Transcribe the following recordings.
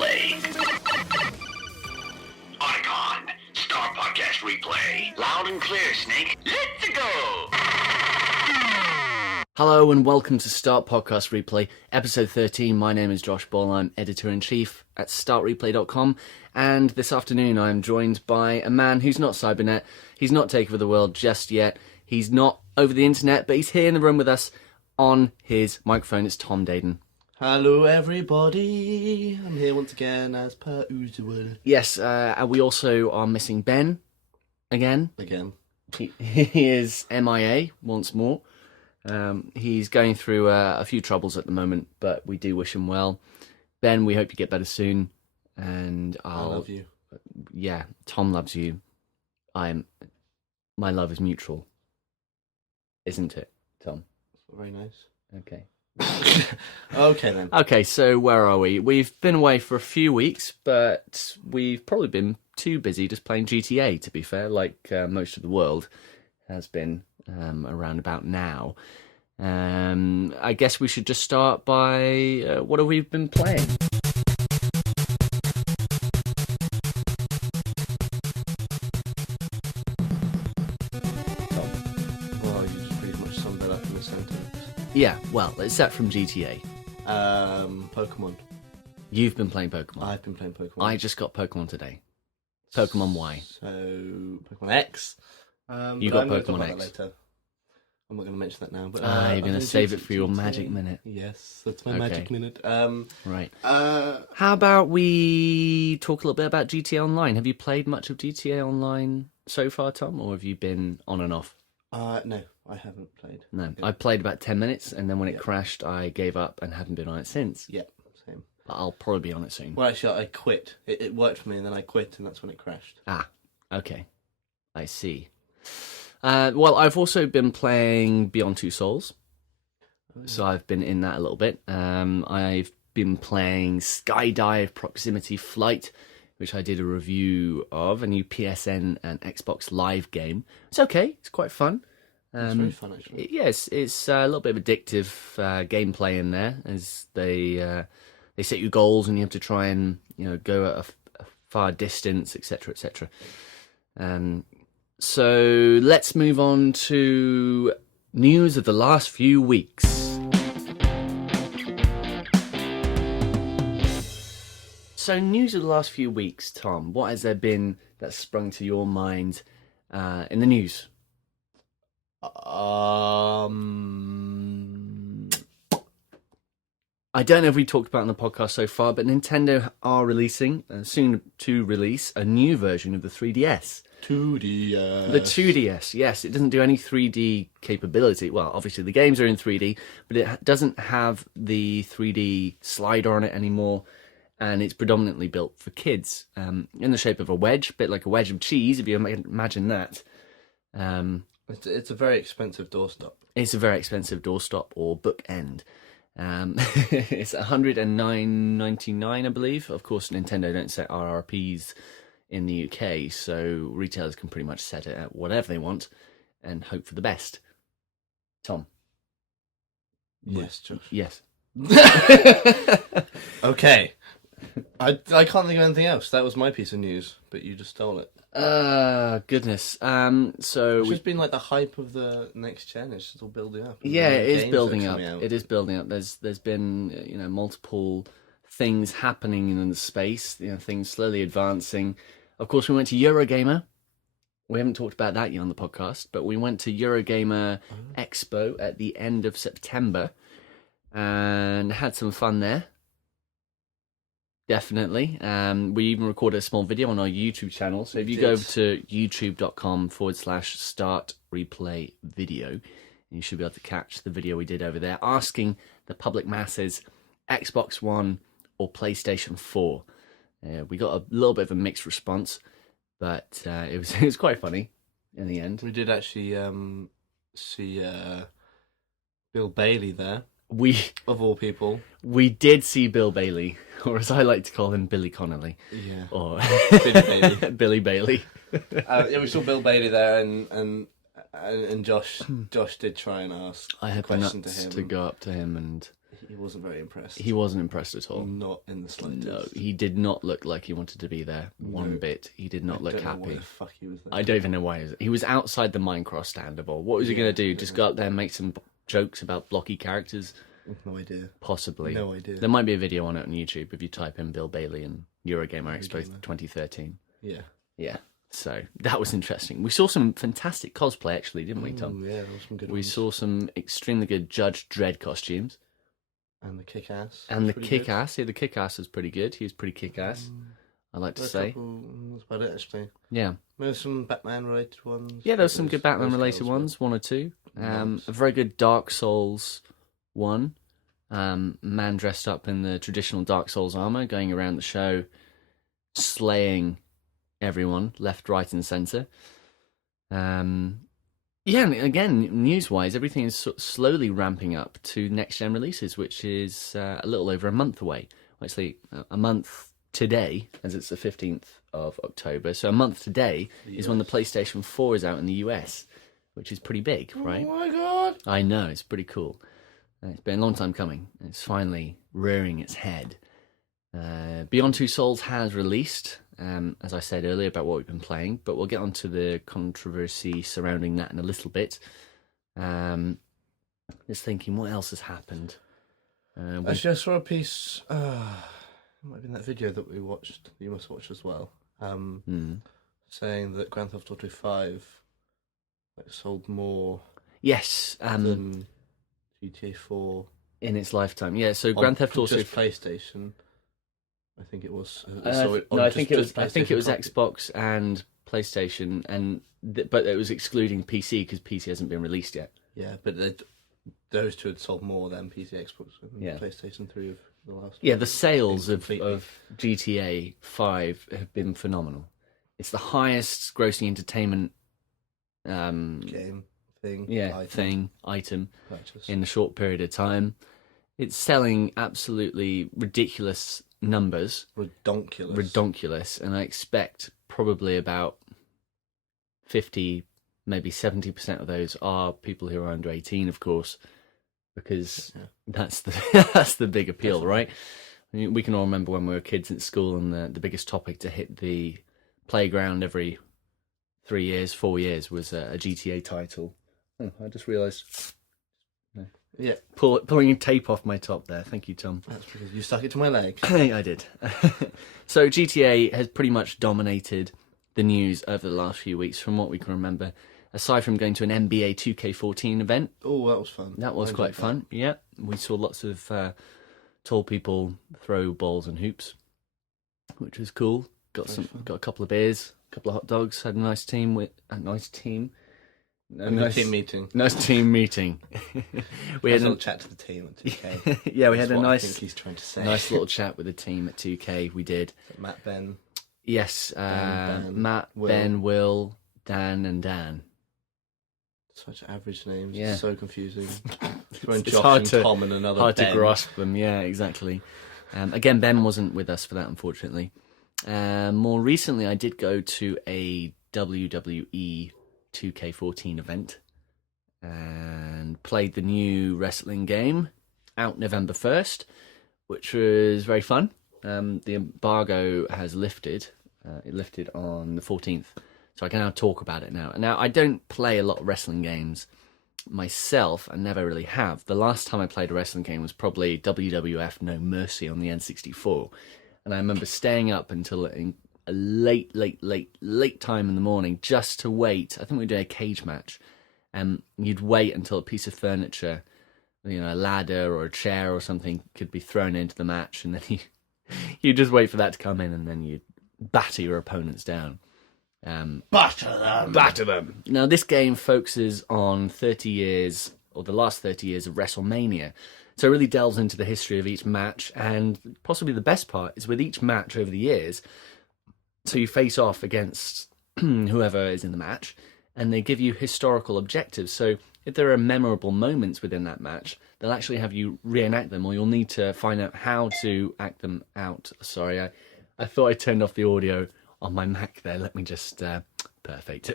Replay. Icon. Start podcast replay. Loud and clear, Snake. Let's go! Hello and welcome to Start Podcast Replay, episode 13. My name is Josh Ball. I'm editor-in-chief at startreplay.com, and this afternoon I'm joined by a man who's not Cybernet. He's not taken over the world just yet. He's not over the internet, but he's here in the room with us on his microphone. It's Tom Dayton. Hello everybody, I'm here once again as per usual. Yes, and we also are missing Ben again. He is MIA once more. He's going through a few troubles at the moment, but we do wish him well. Ben, we hope you get better soon. And I love you. Yeah, Tom loves you. My love is mutual. Isn't it, Tom? Very nice. Okay. Okay then. Okay, so where are we? We've been away for a few weeks, but we've probably been too busy just playing GTA, to be fair, like most of the world has been around about now. I guess we should just start by what have we been playing? Well, you just pretty much summed it up in a sentence. Yeah, well, except from GTA. Pokemon. You've been playing Pokemon. I've been playing Pokemon. I just got Pokemon today. Pokemon Y. So, Pokemon X. You got Pokemon X. Later. I'm not going to mention that now. But you're going to save it for your magic minute. Yes, that's my magic minute. Right. How about we talk a little bit about GTA Online? Have you played much of GTA Online so far, Tom, or have you been on and off? No, I haven't played. No, I played about 10 minutes, and then when it crashed, I gave up and haven't been on it since. Yeah, same. But I'll probably be on it soon. Well, actually, I quit. It worked for me, and then I quit, and that's when it crashed. Ah, okay. I see. Well, I've also been playing Beyond Two Souls, so I've been in that a little bit. I've been playing Skydive Proximity Flight, which I did a review of, a new PSN and Xbox Live game. It's okay, it's quite fun. It's very fun, actually. Yes, it's a little bit of addictive gameplay in there, as they set you goals and you have to try and go at a far distance, etc., etc. So let's move on to news of the last few weeks. So news of the last few weeks, Tom. What has there been that sprung to your mind in the news? I don't know if we talked about it on the podcast so far, but Nintendo are releasing, soon to release, a new version of the 3DS. 2DS. The 2DS, yes. It doesn't do any 3D capability. Well, obviously the games are in 3D, but it doesn't have the 3D slider on it anymore, and it's predominantly built for kids, in the shape of a wedge, a bit like a wedge of cheese, if you imagine that. It's a very expensive doorstop. It's a very expensive doorstop or bookend. It's $109.99, I believe. Of course, Nintendo don't set RRPs in the UK, so retailers can pretty much set it at whatever they want and hope for the best. Tom? Yes, Josh. Yes. Okay. I can't think of anything else. That was my piece of news, but you just stole it. Goodness. So It's just been like the hype of the next gen. It's just all building up. Yeah, it is building up. It is building up. There's been multiple things happening in the space. Things slowly advancing. Of course, we went to Eurogamer. We haven't talked about that yet on the podcast, but we went to Eurogamer Expo at the end of September and had some fun there. Definitely. We even recorded a small video on our YouTube channel. So if you go over to youtube.com/start replay video, you should be able to catch the video we did over there asking the public masses Xbox One or PlayStation 4. We got a little bit of a mixed response, but it was quite funny in the end. We did actually see Bill Bailey there. Of all people. We did see Bill Bailey, or as I like to call him, Billy Connolly. Yeah. Or Billy Bailey. Billy Bailey. We saw Bill Bailey there, and Josh did try and ask I had a question nuts to him. to go up to him, and He wasn't very impressed. He wasn't impressed at all. Not in the slightest. No, he did not look like he wanted to be there one bit. He did not look happy. I don't know why the fuck he was there. I don't even know why he was outside the Minecraft stand of all. What was he going to do? Just go up there and make some jokes about blocky characters? No idea. Possibly. No idea. There might be a video on it on YouTube if you type in Bill Bailey and Euro Gamer Expo 2013. Yeah. Yeah. So that was interesting. We saw some fantastic cosplay, actually, didn't we, Tom? Yeah, there was some good We ones. saw some extremely good Judge Dredd costumes. And the kick-ass. And the kick-ass. Yeah, the kick-ass was pretty good. He was pretty kick-ass, I like to say. That's about it, actually. Yeah. There were some Batman-related ones. Yeah, there were some good Batman-related ones, one or two. A very good Dark Souls one. Man dressed up in the traditional Dark Souls armor, going around the show, slaying everyone, left, right, and centre. Yeah, and again, news-wise, everything is sort of slowly ramping up to next-gen releases, which is a little over a month away. Actually, a month today, as it's the 15th of October. So a month today is when the PlayStation 4 is out in the US, which is pretty big, right? Oh my god! I know, it's pretty cool. It's been a long time coming. It's finally rearing its head. Beyond Two Souls has released, as I said earlier, about what we've been playing, but we'll get onto the controversy surrounding that in a little bit. Just thinking, what else has happened? Actually, I saw a piece, it might have been that video that we watched, that you must watch as well, saying that Grand Theft Auto 5 sold more yes, than GTA 4 in its lifetime. Yeah, so Grand Theft Auto just PlayStation. I think it was. I think it was Xbox and PlayStation, but it was excluding PC because PC hasn't been released yet. Yeah, but those two had sold more than PC, Xbox, and PlayStation 3 of the last. Yeah, the sales of GTA 5 have been phenomenal. It's the highest grossing entertainment game item purchase in a short period of time. It's selling absolutely ridiculous numbers. Redonkulous. And I expect probably about 50, maybe 70% of those are people who are under 18, of course, because that's the big appeal, right? I mean, we can all remember when we were kids at school and the biggest topic to hit the playground every 4 years was a GTA title. Oh, I just realised. Yeah, pulling tape off my top there. Thank you, Tom. That's because you stuck it to my leg. I did. So GTA has pretty much dominated the news over the last few weeks, from what we can remember. Aside from going to an NBA 2K14 event. Oh, that was fun. That was quite fun. Yeah, we saw lots of tall people throw balls and hoops, which was cool. Got a couple of beers, a couple of hot dogs. Had a nice team. Nice team meeting. Nice team meeting. We had a little chat to the team at 2K. Yeah, we had a nice. I think he's trying to say. Nice little chat with the team at 2K. We did. Matt, Ben. Yes, Dan, Matt, Will. Ben, Will, Dan, and Dan. Such average names. Yeah. It's so confusing. It's hard to Tom and another hard Ben. to grasp them. Yeah, exactly. Again, Ben wasn't with us for that, unfortunately. More recently, I did go to a WWE 2K14 event and played the new wrestling game out November 1st, which was very fun. The embargo has lifted. It lifted on the 14th, so I can now talk about it now. Now, I don't play a lot of wrestling games myself. I never really have. The last time I played a wrestling game was probably WWF No Mercy on the N64, and I remember staying up until a late time in the morning just to wait. I think we were doing a cage match, and you'd wait until a piece of furniture, a ladder or a chair or something, could be thrown into the match, and then you just wait for that to come in, and then you'd batter your opponents down. Batter them. Now, this game focuses on 30 years, or the last 30 years of WrestleMania. So it really delves into the history of each match, and possibly the best part is with each match over the years. So you face off against whoever is in the match, and they give you historical objectives. So if there are memorable moments within that match, they'll actually have you reenact them, or you'll need to find out how to act them out. Sorry, I thought I turned off the audio on my Mac there. Let me just... perfect.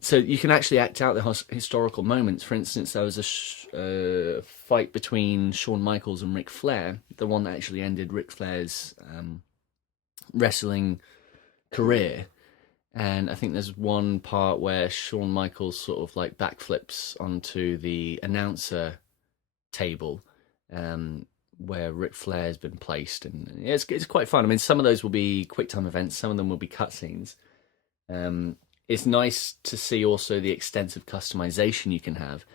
So you can actually act out the historical moments. For instance, there was a fight between Shawn Michaels and Ric Flair, the one that actually ended Ric Flair's wrestling career. And I think there's one part where Shawn Michaels sort of like backflips onto the announcer table, where Ric Flair's been placed, and it's quite fun. I mean, some of those will be QuickTime events, some of them will be cutscenes. It's nice to see also the extensive customization you can have.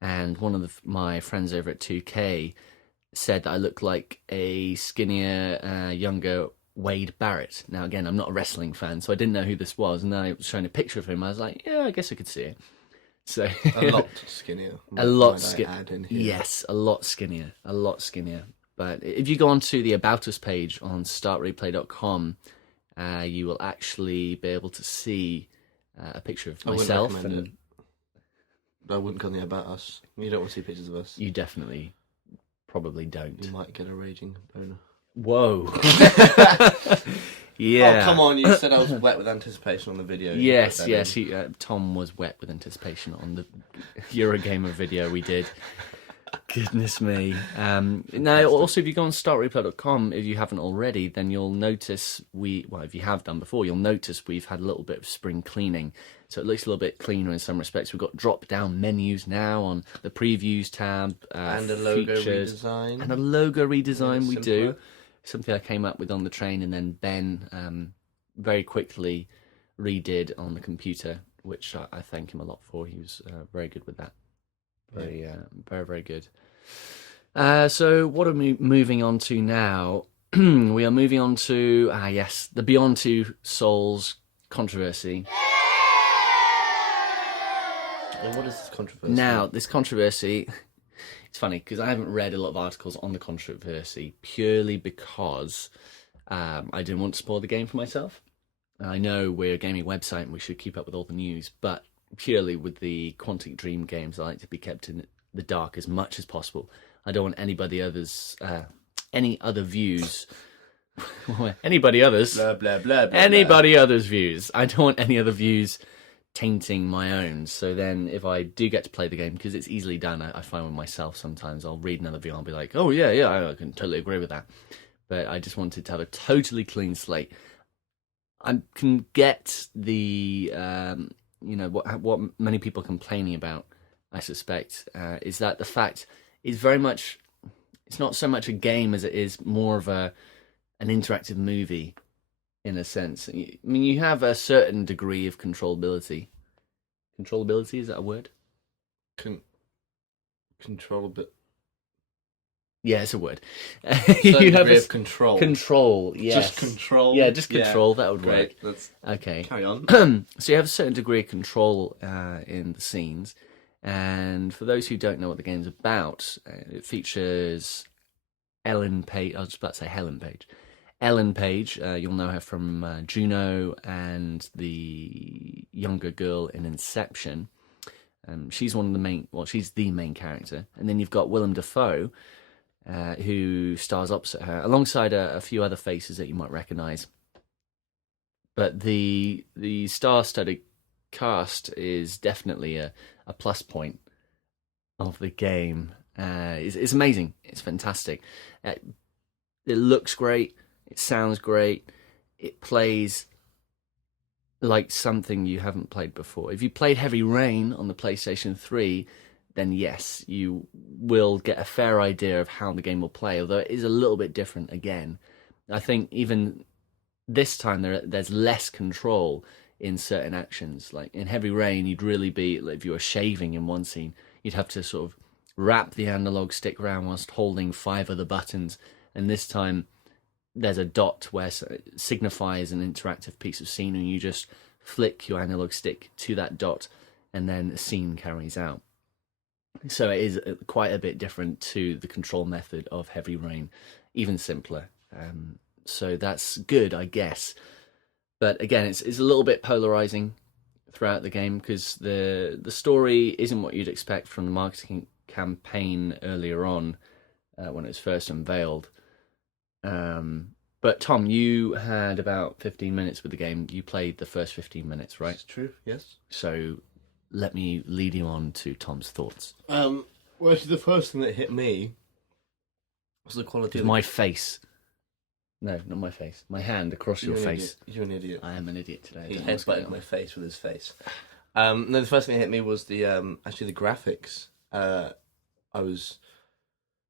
And one of my friends over at 2K said that I look like a skinnier, younger Wade Barrett. Now, again, I'm not a wrestling fan, so I didn't know who this was. And then I was showing a picture of him. I was like, yeah, I guess I could see it. So a lot skinnier. A lot skinnier. Yes, a lot skinnier. A lot skinnier. But if you go onto the About Us page on startreplay.com, you will actually be able to see a picture of myself. I wouldn't go on the About Us. You don't want to see pictures of us. You definitely probably don't. You might get a raging boner. Whoa. Yeah. Oh, come on, you said I was wet with anticipation on the video. Yes. Tom was wet with anticipation on the Eurogamer video we did. Goodness me. Now, also, if you go on startreplay.com, if you haven't already, then you'll notice if you have done before, you'll notice we've had a little bit of spring cleaning. So it looks a little bit cleaner in some respects. We've got drop-down menus now on the previews tab. And a logo features, redesign. And a logo redesign we simpler. do. Something I came up with on the train, and then Ben very quickly redid on the computer, which I thank him a lot for. He was very good with that. Very, very good. So what are we moving on to now? We are moving on to, the Beyond Two Souls controversy. And what is this controversy? Now, this controversy, it's funny because I haven't read a lot of articles on the controversy purely because I didn't want to spoil the game for myself. I know we're a gaming website and we should keep up with all the news, but purely with the Quantic Dream games, I like to be kept in the dark as much as possible. I don't want any other views. Anybody others? Blah, blah, blah, blah, anybody others' views. I don't want any other views tainting my own. So then if I do get to play the game, because it's easily done, I find with myself sometimes I'll read another view and I'll be like, oh yeah, I can totally agree with that. But I just wanted to have a totally clean slate. I can get the what many people are complaining about, I suspect, is that the fact is very much, it's not so much a game as it is more of an interactive movie, in a sense. I mean, you have a certain degree of controllability. Controllability, is that a word? Controllability. Yeah, it's a word. You have a control. Control, yes. Just control. Yeah, just control. That would work. Okay. Carry on. So you have a certain degree of control in the scenes, and for those who don't know what the game's about, it features Ellen Page. I was about to say Helen Page. Ellen Page, you'll know her from Juno and the younger girl in Inception. She's one of the main. Well, she's the main character, and then you've got Willem Dafoe, who stars opposite her, alongside a few other faces that you might recognise. But the star-studded cast is definitely a plus point of the game. It's amazing. It's fantastic. It looks great. It sounds great. It plays like something you haven't played before. If you played Heavy Rain on the PlayStation 3, then yes, you will get a fair idea of how the game will play, although it is a little bit different again. I think even this time there's less control in certain actions. Like in Heavy Rain, you'd really be, like, if you were shaving in one scene, you'd have to sort of wrap the analog stick around whilst holding 5 other buttons, and this time there's a dot where it signifies an interactive piece of scene, and you just flick your analog stick to that dot, and then the scene carries out. So it is quite a bit different to the control method of Heavy Rain, even simpler. So that's good, I guess. But again, it's a little bit polarizing throughout the game because the story isn't what you'd expect from the marketing campaign earlier on when it was first unveiled. But Tom, you had about 15 minutes with the game. You played the first 15 minutes, right? That's true, yes. So let me lead you on to Tom's thoughts. Well, actually, the first thing that hit me was the quality of my face. No, not my face. My hand across your face. You're an idiot. I am an idiot today. He headbutted my face with his face. No, the first thing that hit me was the graphics. I was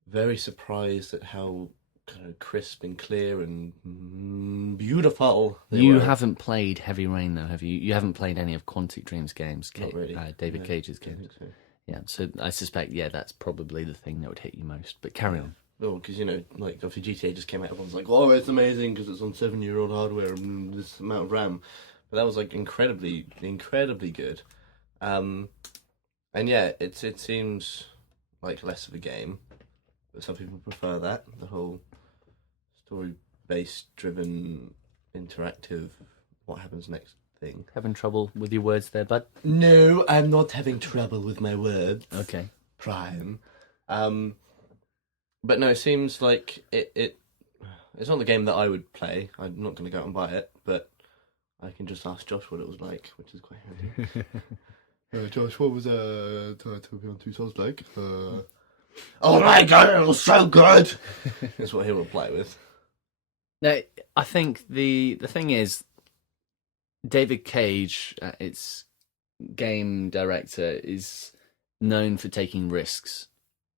very surprised at how kind of crisp and clear and beautiful they were. Haven't played Heavy Rain, though, have you? You haven't played any of Quantic Dream's games, Not really. David Cage's games. So. Yeah, so I suspect, that's probably the thing that would hit you most. But carry on. Oh, because, like, obviously GTA just came out, everyone's like, oh, it's amazing because it's on 7-year-old hardware and this amount of RAM. But that was, like, incredibly good. And yeah, it seems like less of a game, but some people prefer that, the whole story-based, driven, interactive, what happens next thing. Having trouble with your words there, bud? No, I'm not having trouble with my words. Okay. Prime. But no, it seems like it's not the game that I would play. I'm not going to go out and buy it, but I can just ask Josh what it was like, which is quite handy. Josh, what was Beyond Two Souls like? Oh my god, it was so good! That's what he'll reply with. No, I think the thing is, David Cage, its game director, is known for taking risks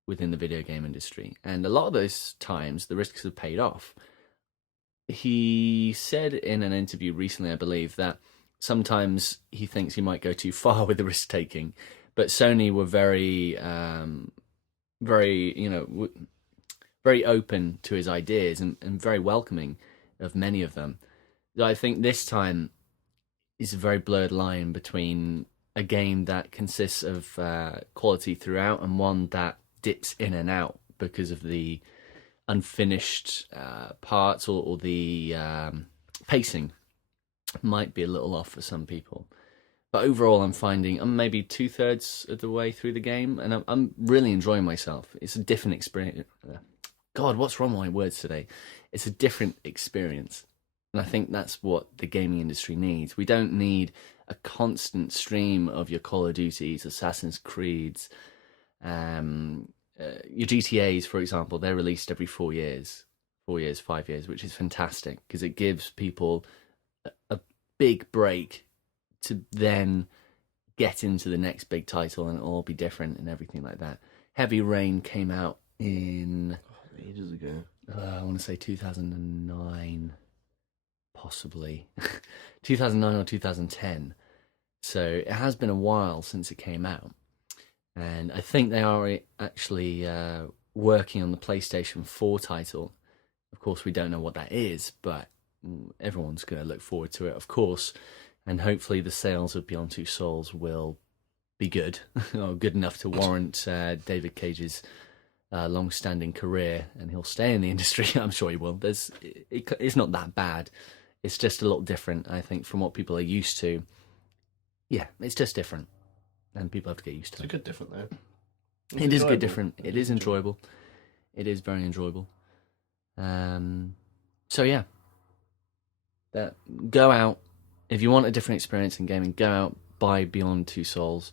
within the video game industry, and a lot of those times the risks have paid off. He said in an interview recently, I believe, that sometimes he thinks he might go too far with the risk taking, but Sony were very very open to his ideas and very welcoming of many of them. I think this time is a very blurred line between a game that consists of quality throughout and one that dips in and out because of the unfinished parts or the pacing might be a little off for some people. But overall, I'm finding I'm maybe 2/3 of the way through the game, and I'm really enjoying myself. It's a different experience. God, what's wrong with my words today? It's a different experience, and I think that's what the gaming industry needs. We don't need a constant stream of your Call of Duties, Assassin's Creeds, your GTAs, for example. They're released every 4 years, 5 years, which is fantastic because it gives people a big break to then get into the next big title and it'll all be different and everything like that. Heavy Rain came out in ages ago. I want to say 2009, possibly 2009 or 2010. So it has been a while since it came out, and I think they are actually working on the PlayStation 4 title. Of course, we don't know what that is, but everyone's going to look forward to it, of course. And hopefully the sales of Beyond Two Souls will be good, or good enough to warrant David Cage's long-standing career, and he'll stay in the industry. I'm sure he will. It's not that bad. It's just a little different, I think, from what people are used to. Yeah, it's just different, and people have to get used to it. It's a good different, though. It is good different. It is enjoyable. It is very enjoyable. So yeah, go out. If you want a different experience in gaming, go out, buy Beyond Two Souls.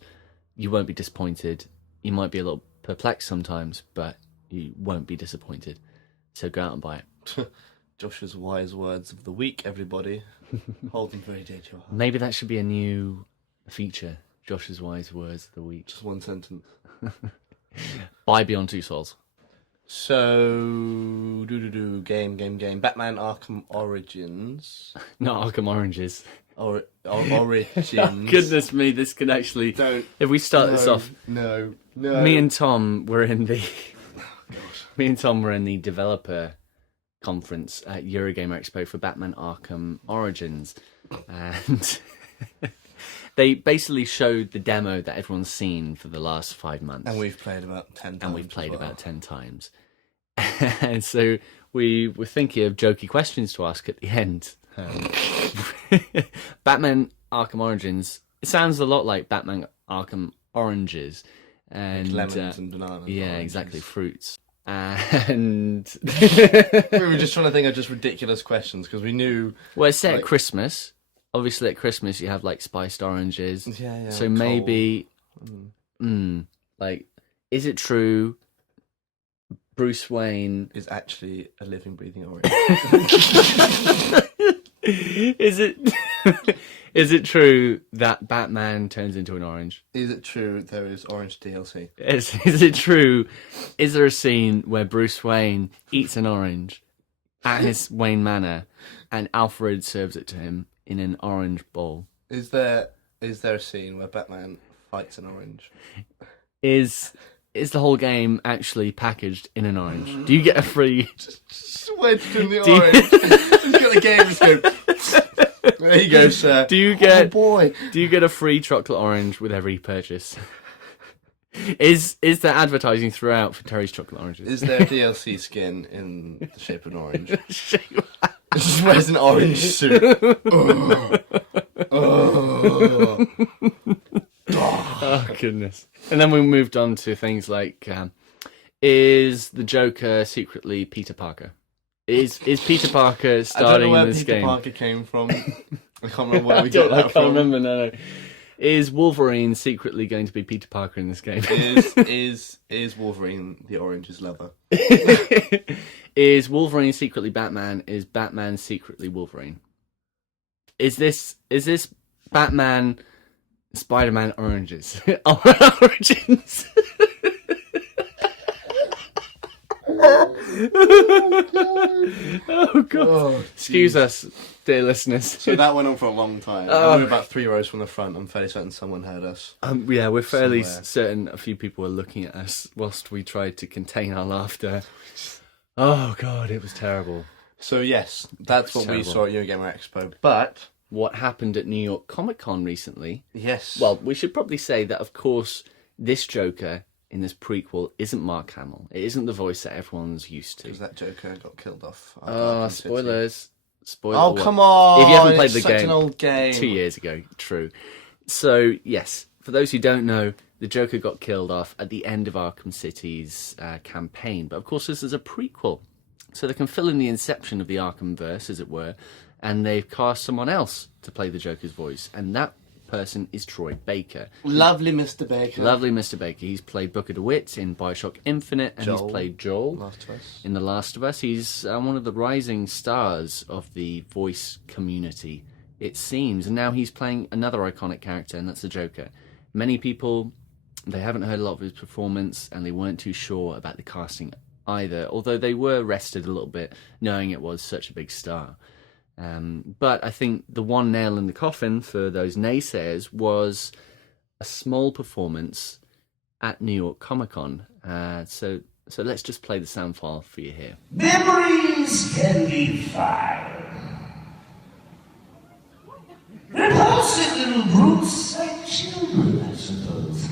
You won't be disappointed. You might be a little perplexed sometimes, but you won't be disappointed. So go out and buy it. Josh's wise words of the week, everybody. Hold them very dear to your heart. Maybe that should be a new feature. Josh's wise words of the week. Just one sentence. Buy Beyond Two Souls. So, game. Batman Arkham Origins. Not Arkham Oranges. Origins. Oh, goodness me, this could actually... Don't. If we start this off... No. Me and Tom were in the... Me and Tom were in the developer conference at Euro Gamer Expo for Batman Arkham Origins. And... They basically showed the demo that everyone's seen for the last 5 months. And we've played about 10 times. And we've played about 10 times. And so we were thinking of jokey questions to ask at the end. Batman Arkham Origins, it sounds a lot like Batman Arkham Oranges. And like lemons and bananas. Yeah, oranges. exactly, fruits. And we were just trying to think of just ridiculous questions because we knew... Well, it's set at Christmas. obviously at Christmas you have like spiced oranges. Yeah. So maybe, like, is it true Bruce Wayne is actually a living, breathing orange? Is it true that Batman turns into an orange? Is it true there is orange DLC? Is it true? Is there a scene where Bruce Wayne eats an orange at his Wayne Manor, and Alfred serves it to him in an orange bowl? Is there a scene where Batman fights an orange? Is the whole game actually packaged in an orange? Do you get a free... Just wedged in the orange. He's got a game scope. There you go, sir. Do you get... Oh, boy. Do you get a free chocolate orange with every purchase? Is there advertising throughout for Terry's chocolate oranges? Is there a DLC skin in the shape of an orange? Just wears an orange suit. Oh, goodness. And then we moved on to things like, is the Joker secretly Peter Parker? Is Peter Parker starting in this Peter game? Parker came from. I can't remember where we got that from. I can't remember, no. Is Wolverine secretly going to be Peter Parker in this game? Is Wolverine the orange's lover? Is Wolverine secretly Batman? Is Batman secretly Wolverine? Is this Batman Spider-Man Oranges? Origins. Oh god. Oh, excuse us, dear listeners. So that went on for a long time. We're about 3 rows from the front. I'm fairly certain someone heard us. Yeah, we're fairly somewhere. certain a few people were looking at us whilst we tried to contain our laughter. Oh god, it was terrible. So yes, that's what we saw at Euro Gamer Expo. But what happened at New York Comic Con recently? Yes. Well, we should probably say that, of course, this Joker in this prequel isn't Mark Hamill. It isn't the voice that everyone's used to. Because that Joker got killed off. Spoilers. Oh, come on! If you haven't played the such game, an old game. 2 years ago, true. So, yes, for those who don't know, the Joker got killed off at the end of Arkham City's campaign. But, of course, this is a prequel. So they can fill in the inception of the Arkhamverse, as it were, and they've cast someone else to play the Joker's voice. And that person is Troy Baker. Lovely Mr. Baker. Lovely Mr. Baker. He's played Booker DeWitt in Bioshock Infinite, and he's played Joel Last of Us. in The Last of Us. He's one of the rising stars of the voice community, it seems. And now he's playing another iconic character, and that's the Joker. Many people, they haven't heard a lot of his performance, and they weren't too sure about the casting either, although they were rested a little bit, knowing it was such a big star. But I think the one nail in the coffin for those naysayers was a small performance at New York Comic Con. So let's just play the sound file for you here. Memories can be filed. Repulsive little brutes like children, I suppose.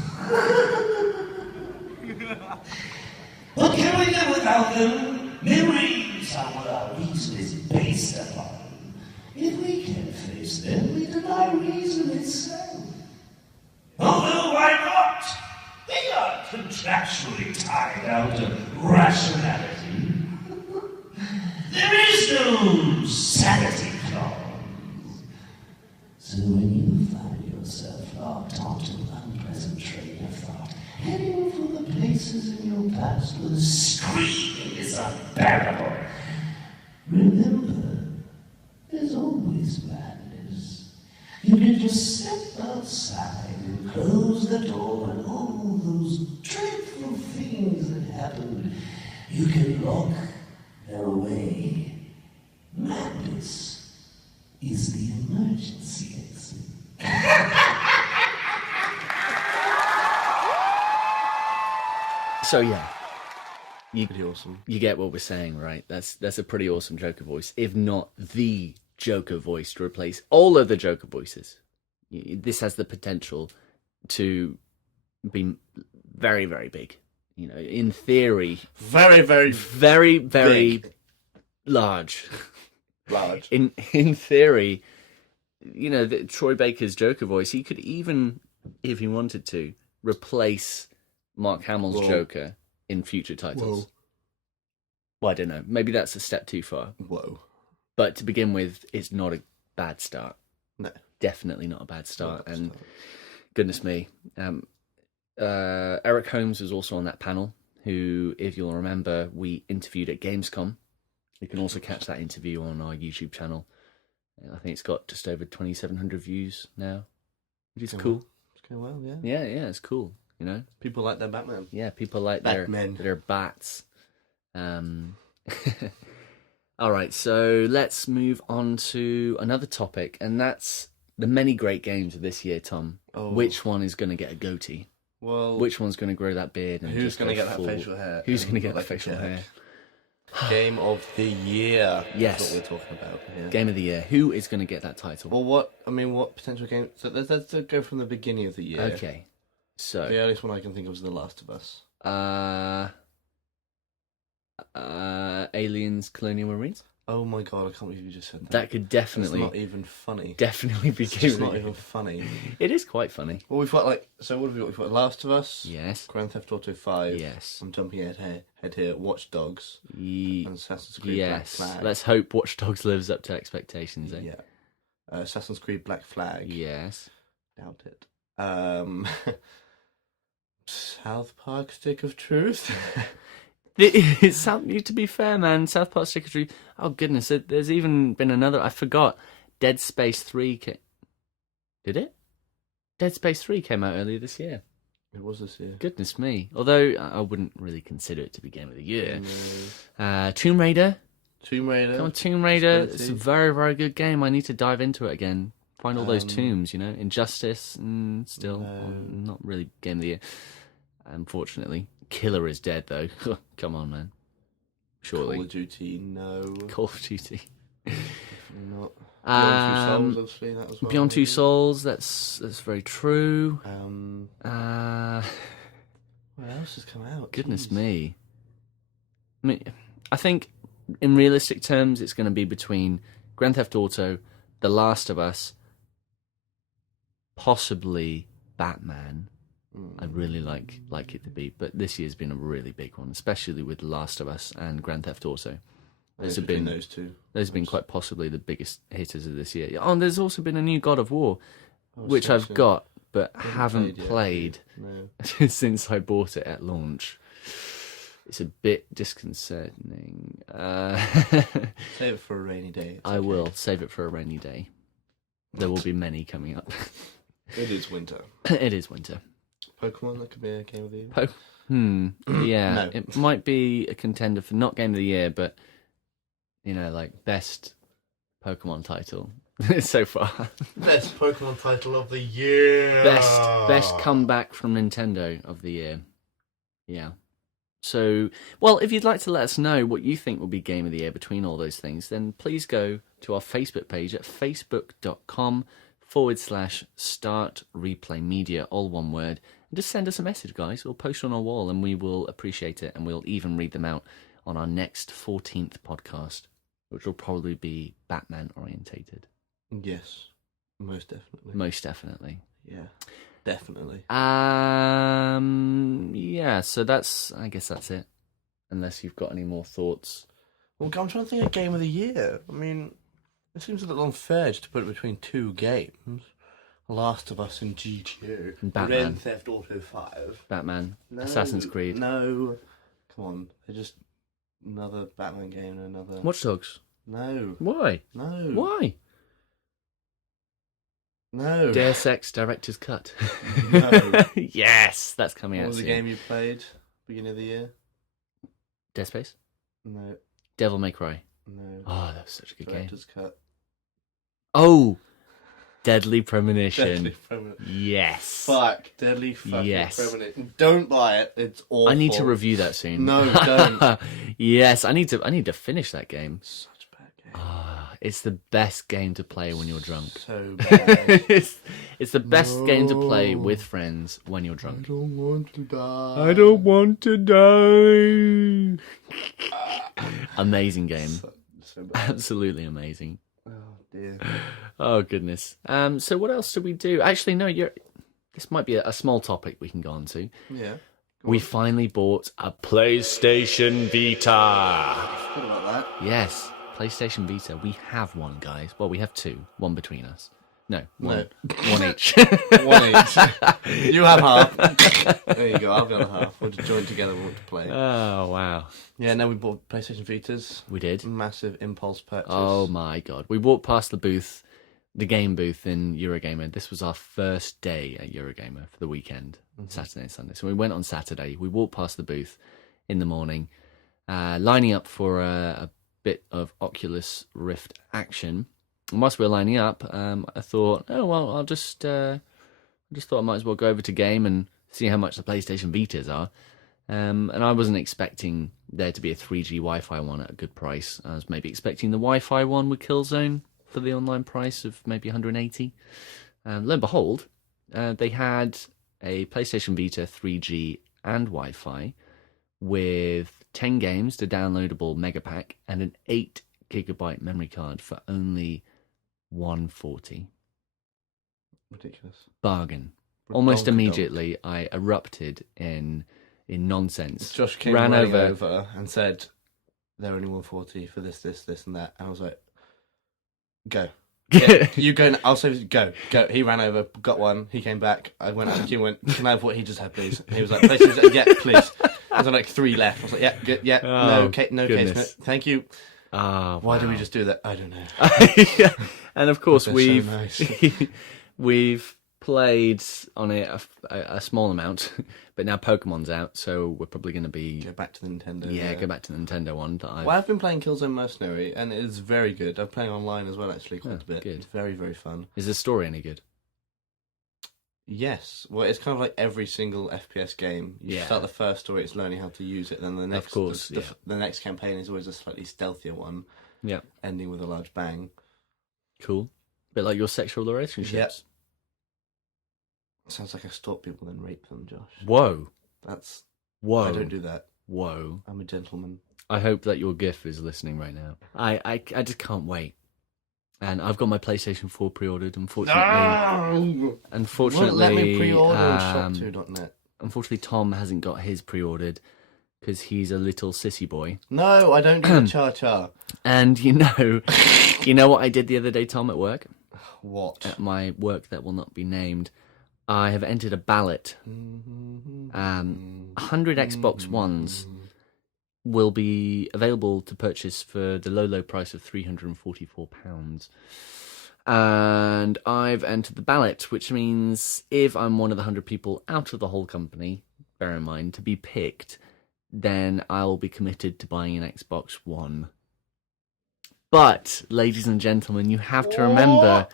But can we live without them? Memories are what our reason is based upon. If we can't face them, we deny reason itself. Although, why not? We are contractually tied out of rationality. There is no sanity clause. So when you find yourself locked onto an unpleasant train of thought, heading for the places in your past where the screaming is unbearable, remember, there's always madness. You can just step outside and close the door, and all those dreadful things that happened, you can lock them away. Madness is the emergency exit. So yeah, Pretty awesome. you get what we're saying, right? That's a pretty awesome Joker voice, if not the Joker voice to replace all of the Joker voices. This has the potential to be very, very big. You know, in theory, Very, very very, very big. large. Large. In theory, you know, Troy Baker's Joker voice, he could even, if he wanted to, replace Mark Hamill's Whoa. Joker in future titles. Well, I don't know. Maybe that's a step too far. Whoa. But to begin with, it's not a bad start. No. Definitely not a bad start. Not a bad And start. goodness me, Eric Holmes was also on that panel, who, if you'll remember, we interviewed at Gamescom. You can also catch that interview on our YouTube channel. I think it's got just over 2,700 views now, which is cool. It's going well, yeah. Yeah, it's cool. You know, People like their Batman. yeah, people like Batman. their bats. All right, so let's move on to another topic, and that's the many great games of this year, Tom. Oh. Which one is going to get a GOTY? Well, Which one's going to grow that beard? And who's going to get that facial hair? Who's going to get Like that facial a hair? Game of the year. Yes. That's what we're talking about here. Game of the year. Who is going to get that title? Well, what potential game? So let's go from the beginning of the year. Okay, so The earliest one I can think of is The Last of Us. Aliens, Colonial Marines. Oh my god, I can't believe you just said that. That could definitely, It's not even funny. definitely be It's Game just of the not Year. even funny. It is quite funny. Well, we've got what have we got? We've got Last of Us, Yes. Grand Theft Auto 5. Yes. I'm jumping ahead here. Watch Dogs and Assassin's Creed Yes. Black Flag. Let's hope Watch Dogs lives up to expectations. Eh? Yeah. Assassin's Creed Black Flag. Yes. Doubt it. South Park Stick of Truth. To be fair, man, South Park Stick of Truth. Oh goodness, there's even been another. I forgot. Dead Space 3. Did it? Dead Space 3 came out earlier this year. It was this year. Goodness me. Although I wouldn't really consider it to be Game of the Year. No. Tomb Raider. Tomb Raider. Come on, Tomb Raider. It's a Possibility. very, very good game. I need to dive into it again. Find all those tombs, you know. Injustice, still not really Game of the Year. Unfortunately. Killer is dead, though. Come on, man. Surely. Call of Duty, no. Call of Duty. Definitely not. Beyond Two Souls, obviously, that as well. Beyond Two maybe. Souls, that's very true. What else has come out? Goodness Jeez. me. I mean, I think in realistic terms, it's going to be between Grand Theft Auto, The Last of Us, possibly Batman. I'd really like it to be, but this year's been a really big one, especially with The Last of Us and Grand Theft Auto. Those have been those two. Those have been quite possibly the biggest hitters of this year. Oh, and there's also been a new God of War, Oh, which I've seriously? got but Haven't haven't played played No. since I bought it at launch. It's a bit disconcerting. Save it for a rainy day. It's I okay. will save it for a rainy day. There will be many coming up. It is winter. It is winter. Pokemon, that could be a game of the year. Yeah, No. it might be a contender for not Game of the Year, but like best Pokemon title so far. Best Pokemon title of the year. Best comeback from Nintendo of the year. Yeah. So, well, if you'd like to let us know what you think will be Game of the Year between all those things, then please go to our Facebook page at facebook.com/Start Replay Media, all one word. And just send us a message, guys. We'll post on our wall and we will appreciate it. And we'll even read them out on our next 14th podcast, which will probably be Batman orientated. Yes, most definitely. Most definitely. Yeah, definitely. Yeah, so I guess that's it. Unless you've got any more thoughts. Well, I'm trying to think of game of the year. I mean, it seems a little unfair just to put it between two games. Last of Us and GTA. And Batman. Grand Theft Auto 5. Batman, No, Assassin's Creed, No. Come on. They're just another Batman game and another... Watch Dogs. No. Why? No. Why? No. Deus Ex Director's Cut. No. Yes, that's coming What out was the soon. game you played beginning of the year? Dead Space? No. Devil May Cry. No. Oh, that was such a good game. Director's Cut. Oh, Deadly Premonition. Deadly Premonition. Yes. Fuck. Deadly fucking Yes. Premonition. Don't buy it. It's awful. I need to review that soon. No, don't. Yes, I need to finish that game. Such a bad game. It's the best game to play when you're drunk. So bad. it's the best game to play No. with friends when you're I drunk. don't want to die. I don't want to die. Amazing game. So bad. Absolutely amazing. Oh dear. Oh goodness. So what else do we do? Actually, no. This might be a small topic we can go on to. Yeah. We finally bought a PlayStation Vita. Forgot about that. Yes, PlayStation Vita. We have one, guys. Well, we have two. One between us. No, No. one each. One each. You have half. There you go. I've got a half. We'll just join together. We'll play. Oh wow! Yeah. No, we bought PlayStation Vitas. We did. Massive impulse purchase. Oh my god! We walked past the booth, the game booth in Eurogamer. This was our first day at Eurogamer for the weekend, Saturday and Sunday. So we went on Saturday. We walked past the booth in the morning, lining up for a bit of Oculus Rift action. And whilst we were lining up, I thought, oh well, I just thought I might as well go over to Game and see how much the PlayStation Vitas are. And I wasn't expecting there to be a 3G Wi-Fi one at a good price. I was maybe expecting the Wi-Fi one with Killzone for the online price of maybe 180. Lo and behold, they had a PlayStation Vita 3G and Wi-Fi with 10 games, the downloadable mega pack, and an 8 gigabyte memory card for only $140. Ridiculous. Bargain. Almost Donk. immediately, I erupted in nonsense. Josh came ran running over and said, "They're only 140 for this, and that." And I was like, "Go, yeah, you go. I'll say, go." He ran over, got one. He came back. I went out to the queue and went, "Can I have what he just had, please?" And he was like, "Yeah, please." There's like 3 left. I was like, "Yeah, good, yeah, Oh, no case, no, thank you." Why did we just do that? I don't know. Yeah. And of course, They're we've so nice. we've played on it a small amount, but now Pokemon's out, so we're probably going to be Go back to the Nintendo. yeah, go back to the Nintendo one. That Well, I've been playing Killzone Mercenary, and it is very good. I'm playing online as well, actually, quite a bit. good. It's very, very fun. Is the story any good? Yes. Well, it's kind of like every single FPS game. You Yeah. start the first story, it's learning how to use it. Then the next, course, the next campaign is always a slightly stealthier one, Yeah, ending with a large bang. cool. Bit like your sexual relationships. Sounds like I stalk people and rape them, Josh. Whoa, That's whoa! I don't do that. Whoa! I'm a gentleman. I hope that your GIF is listening right now. I just can't wait. And I've got my PlayStation 4 pre-ordered. Unfortunately, Won't let me pre-order on um, shop2.net. unfortunately, Tom hasn't got his pre-ordered because he's a little sissy boy. No, I don't do the cha-cha. And you know what I did the other day, Tom, at work? What? At my work that will not be named, I have entered a ballot. 100 Xbox Ones will be available to purchase for the low price of £344. And I've entered the ballot, which means if I'm one of the 100 people out of the whole company, bear in mind, to be picked, then I'll be committed to buying an Xbox One. But, ladies and gentlemen, you have to remember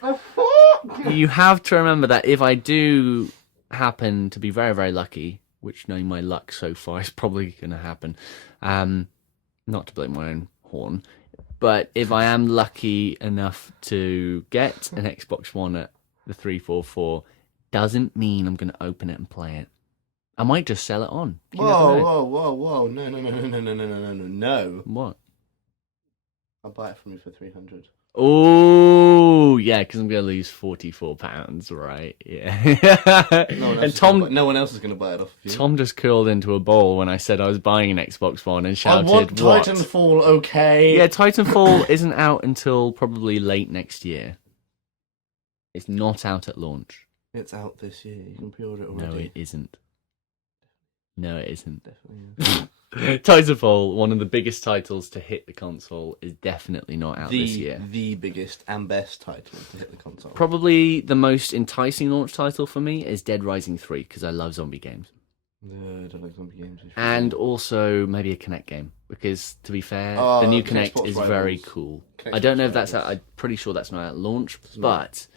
that if I do happen to be very, very lucky, which knowing my luck so far is probably going to happen, not to blow my own horn, but if I am lucky enough to get an Xbox One at the 344, doesn't mean I'm going to open it and play it. I might just sell it on. You never know. Whoa. No. What? I'll buy it from you for 300. Oh, yeah, because I'm going to lose £44, right? Yeah. No one else is going to buy it off of you. Tom just curled into a ball when I said I was buying an Xbox One and I shouted, want "What?" Titanfall, okay? Yeah, Titanfall isn't out until probably late next year. It's not out at launch. It's out this year. You can pre-order it already. No, it isn't. No, it isn't. Definitely is. Titanfall, one of the biggest titles to hit the console, is definitely not out this year. The biggest and best title to hit the console. Probably the most enticing launch title for me is Dead Rising 3, because I love zombie games. No, I don't like zombie games. And also maybe a Kinect game, because to be fair, Oh, the new Kinect Kinect is Sports very Rivals. cool. Kinect I don't know if Sports that's out, Rivals. I'm pretty sure that's not at launch, but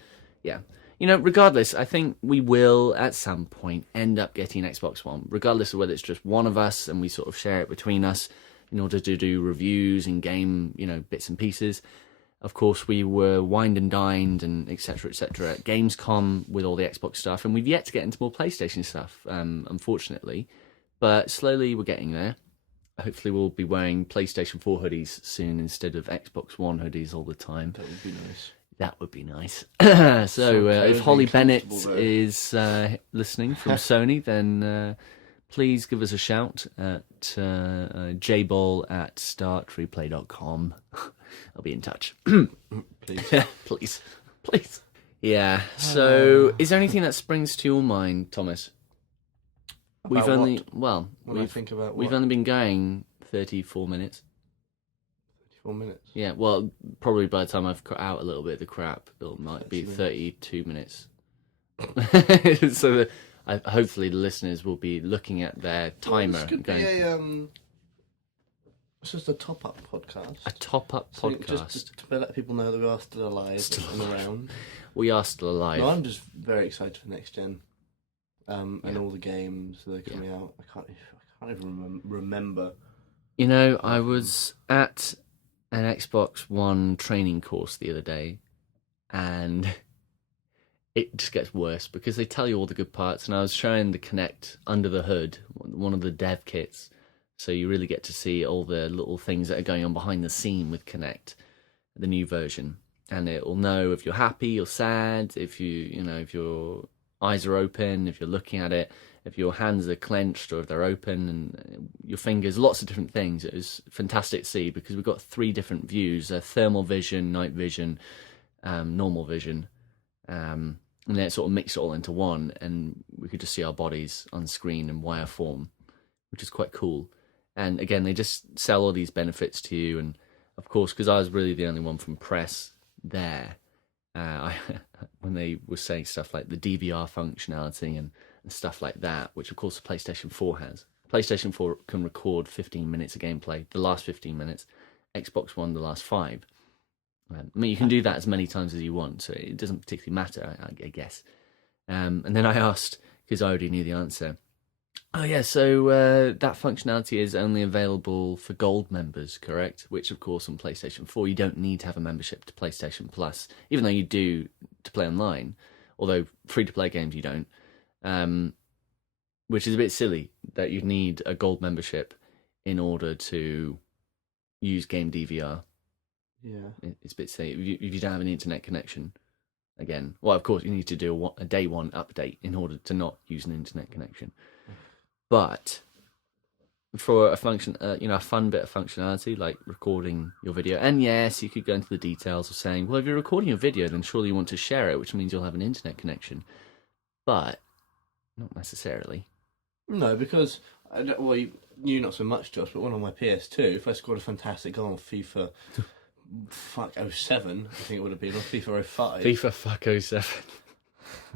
yeah. You know, regardless, I think we will at some point end up getting an Xbox One, regardless of whether it's just one of us and we sort of share it between us in order to do reviews and game, bits and pieces. Of course, we were wined and dined and etc. at Gamescom with all the Xbox stuff, and we've yet to get into more PlayStation stuff, unfortunately. But slowly we're getting there. Hopefully we'll be wearing PlayStation 4 hoodies soon instead of Xbox One hoodies all the time. That would be nice. That would be nice. So if cozy Holly and Bennett comfortable, though. is listening from Sony, then please give us a shout at jball@startreplay.com. I'll be in touch. Please. Please. Yeah. So, is there anything that springs to your mind, Thomas? About well, When I think about we've what? only been going 34 minutes. 4 minutes. Yeah. Well, probably by the time I've cut out a little bit of the crap, it might be 32 minutes. So hopefully the listeners will be looking at their timer This could and going, be a, it's just a top-up podcast. a top-up So podcast. Just to let people know that we are still alive and around. We are still alive. No, I'm just very excited for next gen, and all the games that are coming out. I can't even remember. You know, I was at an Xbox One training course the other day, and it just gets worse because they tell you all the good parts. And I was showing the Kinect under the hood, one of the dev kits, so you really get to see all the little things that are going on behind the scene with Kinect, the new version. And it will know if you're happy or sad, if if your eyes are open, if you're looking at it, if your hands are clenched or if they're open, and your fingers, lots of different things. It was fantastic to see because we've got 3 different views: thermal vision, night vision, normal vision, and then it sort of mixed it all into one, and we could just see our bodies on screen in wire form, which is quite cool. And again, they just sell all these benefits to you, and of course, because I was really the only one from press there, when they were saying stuff like the DVR functionality and stuff like that, which of course the PlayStation 4 has. PlayStation 4 can record 15 minutes of gameplay, the last 15 minutes. Xbox One, the last 5. I mean, you can do that as many times as you want, so it doesn't particularly matter, I guess. And then I asked, because I already knew the answer, oh yeah, so that functionality is only available for gold members, correct? Which, of course, on PlayStation 4, you don't need to have a membership to PlayStation Plus, even though you do to play online, although free-to-play games you don't, which is a bit silly that you'd need a gold membership in order to use game DVR. Yeah. It's a bit silly. If you don't have an internet connection, again, well, of course, you need to do a day one update in order to not use an internet connection. But for a function, a fun bit of functionality like recording your video, and yes, you could go into the details of saying, well, if you're recording your video, then surely you want to share it, which means you'll have an internet connection. But not necessarily. No, because you not so much, Josh, but one on my PS2, if I scored a fantastic goal on FIFA, 07, I think it would have been, or FIFA 05. FIFA 07.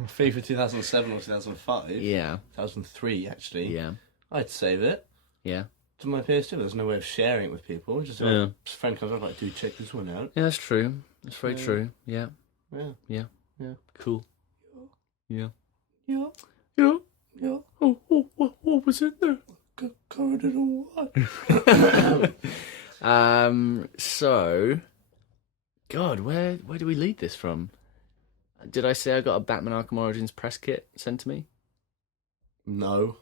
FIFA 2007 or 2005. Yeah. 2003, actually. Yeah. I'd save it. Yeah. To my PS2, there's no way of sharing it with people. Just a friend comes, I'd like to check this one out. Yeah, that's true. That's very true. Yeah. Yeah. Yeah. Yeah. Cool. Yeah. Yeah. Yeah. Yeah. Oh, what was in there? Covered it in what? So, God, where do we lead this from? Did I say I got a Batman Arkham Origins press kit sent to me? No.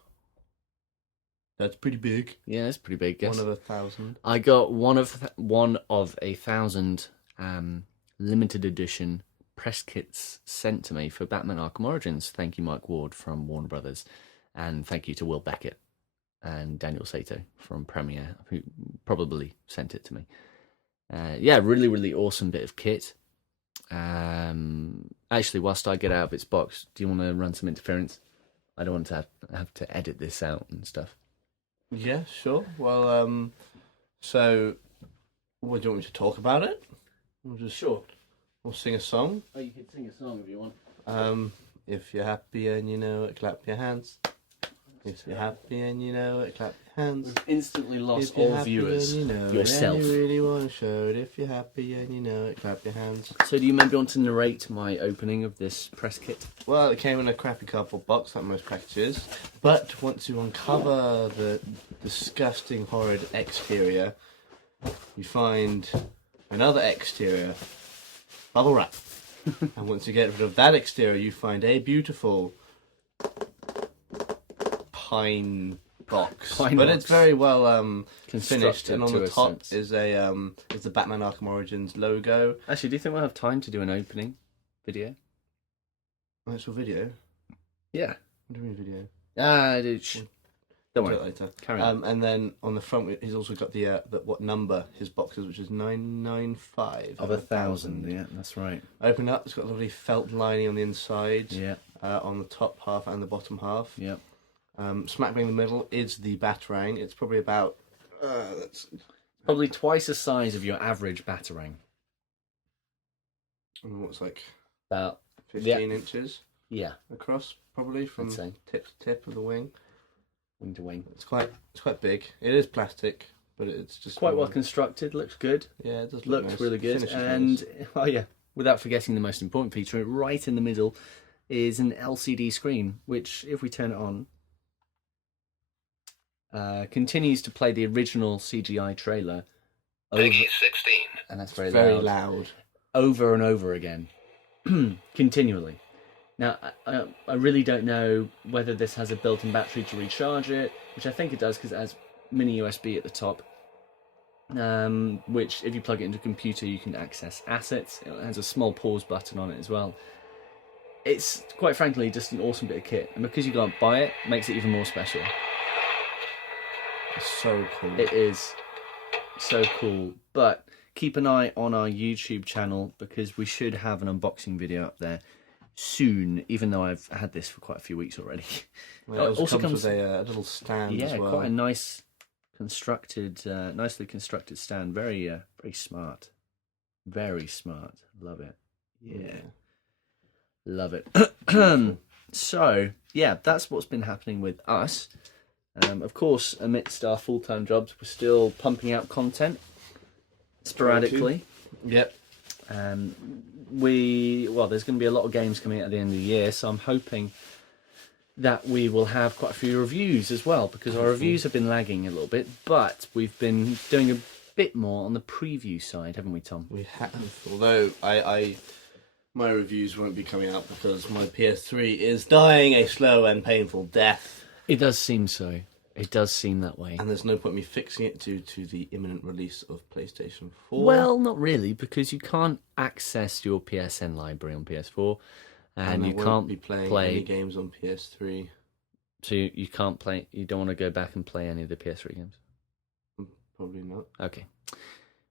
That's pretty big. Yeah, it's pretty big. Guess. One of 1,000. I got one of 1,000 limited edition press kits sent to me for Batman Arkham Origins. Thank you, Mike Ward from Warner Brothers, and thank you to Will Beckett and Daniel Sato from Premiere, who probably sent it to me. Yeah, really, really awesome bit of kit. Actually, whilst I get out of its box, do you want to run some interference? I don't want to have to edit this out and stuff. Yeah, sure. Well, so, what do you want me to talk about it? We'll sing a song. Oh, you can sing a song if you want. If you're happy and you know it, clap your hands. If you're happy and you know it, clap your hands. We've instantly lost If you're all happy viewers. and you know Yourself. It, and you really want to show it. If you're happy and you know it, clap your hands. So do you maybe want to narrate my opening of this press kit? Well, it came in a crappy cardboard box like most packages, but once you uncover the disgusting, horrid exterior, you find another exterior, bubble wrap. And once you get rid of that exterior, you find a beautiful pine box. Pine but box. it's very well finished, Constructed and on to the a top sense. is the Batman Arkham Origins logo. Actually, do you think we'll have time to do an opening video? Actual video. Yeah. What do you mean video? Dude, Don't Do worry. it later. Carry on. And then on the front, he's also got the what number his box is, which is 995 Of 1,000, yeah, that's right. Open it up. It's got a lovely felt lining on the inside. Yeah. On the top half and the bottom half. Yeah. Smack bang in the middle is the Batarang. It's probably about Probably twice the size of your average Batarang. what's like About 15 inches yeah, across, probably from I'd say. tip to tip of the wing. wing to wing. It's quite big. It is plastic, but it's just Quite well constructed. Looks good. Yeah, it does look Looks nice. really good. Finishes And nice. oh yeah, without forgetting the most important feature, right in the middle is an LCD screen, which if we turn it on, continues to play the original CGI trailer. Peggy 16. And that's very, very loud. loud. Over and over again, continually. Now, I really don't know whether this has a built-in battery to recharge it, which I think it does because it has mini USB at the top, which if you plug it into a computer, you can access assets. It has a small pause button on it as well. It's, quite frankly, just an awesome bit of kit, and because you can't buy it, makes it even more special. It's so cool. It is so cool, but keep an eye on our YouTube channel because we should have an unboxing video up there soon, even though I've had this for quite a few weeks already. Well, it also comes with a little stand as well. quite a nicely constructed stand. Very smart. Very smart. Love it. Yeah. Love it. So, yeah, that's what's been happening with us. Of course, amidst our full-time jobs, we're still pumping out content sporadically. Yep. There's going to be a lot of games coming out at the end of the year, so I'm hoping that we will have quite a few reviews as well, because our reviews have been lagging a little bit, but we've been doing a bit more on the preview side, haven't we, Tom? We have. Although my reviews won't be coming out because my PS3 is dying a slow and painful death. It does seem so. It does seem that way. And there's no point in me fixing it due to the imminent release of PlayStation 4. Well, not really, because you can't access your PSN library on PS4, and you I won't can't be playing play any games on PS3. So you can't play. You don't want to go back and play any of the PS3 games. Probably not. Okay.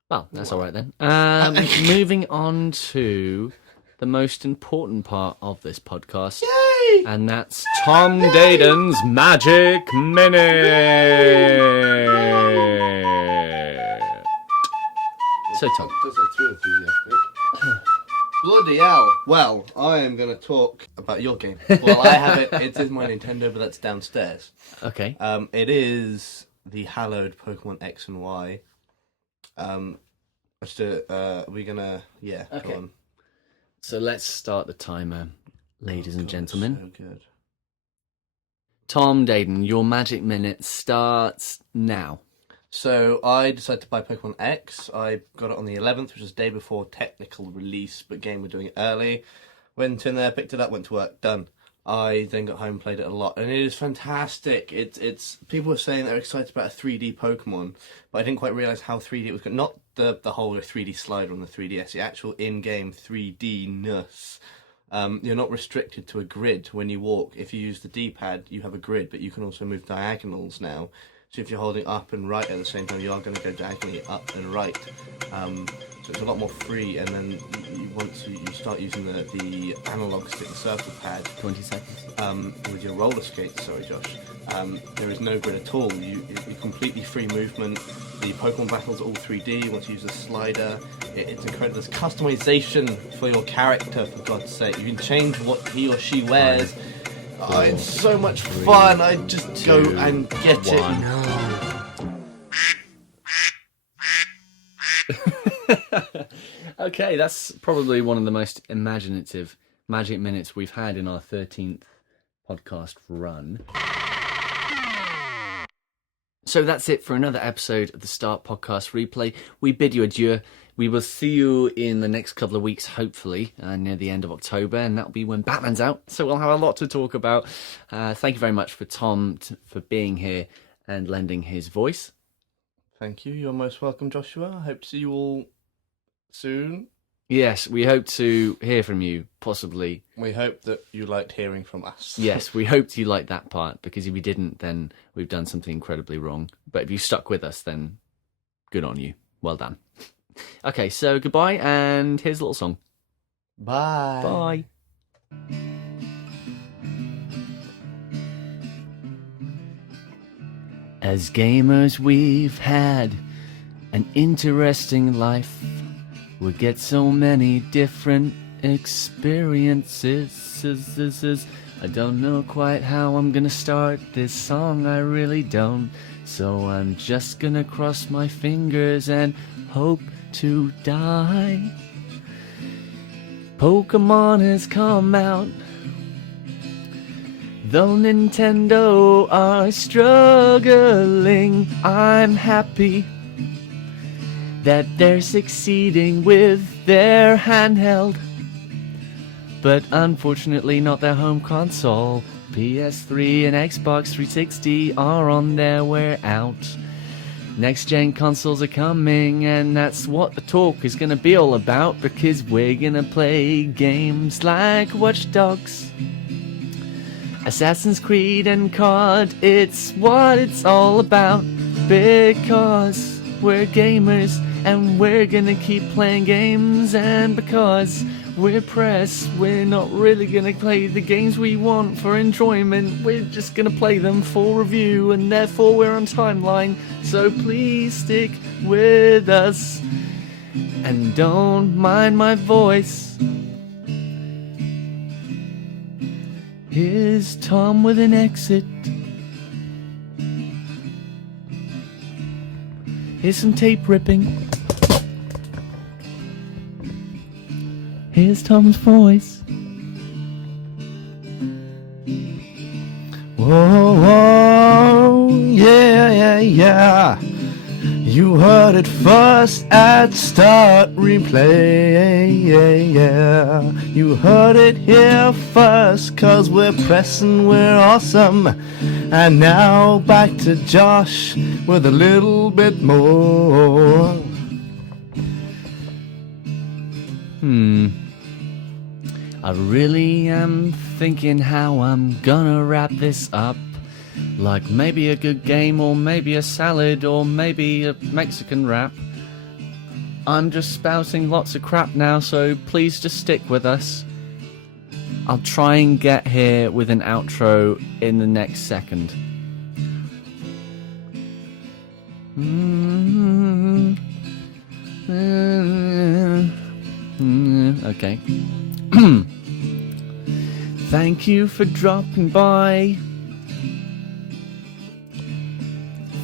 Well, that's all right then. Moving on to the most important part of this podcast. Yay! And that's Tom Dayton's Magic Minute. So, Tom. That's not too enthusiastic. Bloody hell. Well, I am going to talk about your game. Well, I have it. It is my Nintendo, but that's downstairs. Okay. It is the hallowed Pokemon X and Y. We're gonna, Okay. go on. So let's start the timer, ladies and gentlemen. So good. Tom Dayton, your Magic Minute starts now. So I decided to buy Pokemon X. I got it on the 11th, which was the day before technical release, but game were doing it early. Went in there, picked it up, went to work, done. I then got home, played it a lot, and it is fantastic. It's people were saying they're excited about a 3D Pokemon, but I didn't quite realise how 3D it was. Not the whole 3D slider on the 3DS, the actual in-game 3D-ness. You're not restricted to a grid when you walk. If you use the D-pad, you have a grid, but you can also move diagonals now. So if you're holding up and right at the same time, you are going to go diagonally up and right. So it's a lot more free. And then once you start using the analog stick, the circle pad, 20 seconds. with your roller skates, sorry Josh, there is no grid at all. You completely free movement. The Pokemon battles are all 3D. Once you use the slider, it's incredible. There's customization for your character, for God's sake. You can change what he or she wears. Oh, it's so much fun. I just go and get it. Okay, that's probably one of the most imaginative Magic Minutes we've had in our 13th podcast run. So that's it for another episode of the Start Podcast Replay. We bid you adieu. We will see you in the next couple of weeks, hopefully, near the end of October, and that'll be when Batman's out, so we'll have a lot to talk about. Thank you very much for Tom for being here and lending his voice. Thank you. You're most welcome, Joshua. I hope to see you all soon. Yes, we hope to hear from you, possibly. We hope that you liked hearing from us. Yes, we hoped you liked that part, because if you didn't, then we've done something incredibly wrong. But if you stuck with us, then good on you. Well done. Okay, so goodbye, and here's a little song. Bye. Bye. As gamers, we've had an interesting life. We get so many different experiences. I don't know quite how I'm gonna start this song, I really don't. So I'm just gonna cross my fingers and hope to die. Pokemon has come out, though Nintendo are struggling. I'm happy that they're succeeding with their handheld, but unfortunately not their home console. PS3 and Xbox 360 are on their way out. Next gen consoles are coming, and that's what the talk is gonna be all about, because we're gonna play games like Watch Dogs, Assassin's Creed and COD. It's what it's all about, because we're gamers and we're gonna keep playing games, and because we're press, we're not really gonna play the games we want for enjoyment. We're just gonna play them for review, and therefore we're on timeline. So please stick with us and don't mind my voice. Here's Tom with an exit. Here's some tape ripping. Here's Tom's voice. Whoa, whoa, yeah. You heard it first at Start Replay, yeah. You heard it here first, 'cause we're pressing, we're awesome. And now back to Josh with a little bit more. I really am thinking how I'm gonna wrap this up. Like maybe a good game, or maybe a salad, or maybe a Mexican wrap. I'm just spouting lots of crap now, so please just stick with us. I'll try and get here with an outro in the next second. Okay. Thank you for dropping by.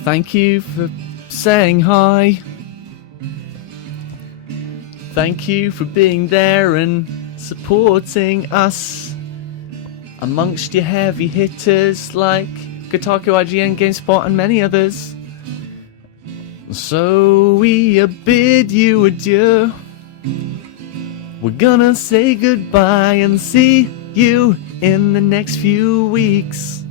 Thank you for saying hi. Thank you for being there and supporting us amongst your heavy hitters like Kotaku, IGN, GameSpot and many others. So we bid you adieu. We're gonna say goodbye and see you in the next few weeks.